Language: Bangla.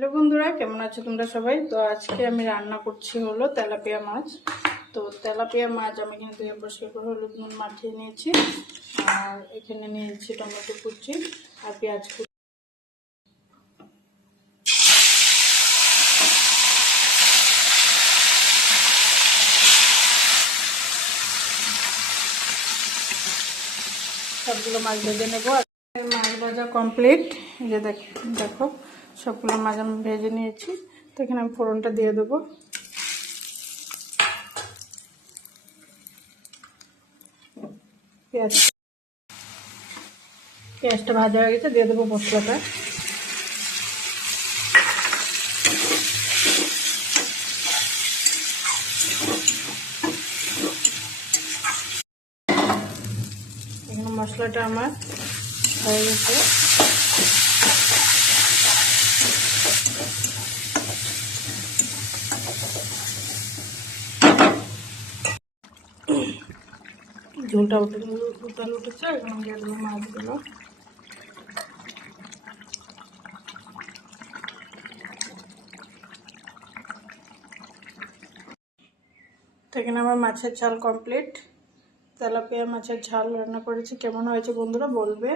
হ্যালো বন্ধুরা, কেমন আছো তোমরা সবাই? তো আজকে আমি রান্না করছি হলো তেলাপিয়া মাছ। তো তেলাপিয়া মাছ আমি কিন্তু পরিষ্কার করে হলুদ নুন মাখিয়ে নিয়েছি। আর এখানে নিয়েছি টমেটো কুচি আর পেঁয়াজ কুচি। সবগুলো মাছ ভেজে নেবো। মাছ ভাজা কমপ্লিট। এই যে দেখো সবগুলো মাছ আমি ভেজে নিয়েছি। তো এখানে আমি ফোড়নটা দিয়ে দেবো। পেঁয়াজটা ভাজা হয়ে গেছে, দিয়ে দেবো মশলাটা। এখানে মশলাটা আমার হয়ে গেছে। ঝোলটা উঠেছে। এখন দিয়ে দেবো মাছগুলো। এখানে আমার মাছের ঝাল কমপ্লিট। তেলাপিয়া মাছের ঝাল রান্না করেছি। কেমন হয়েছে বন্ধুরা বলবে।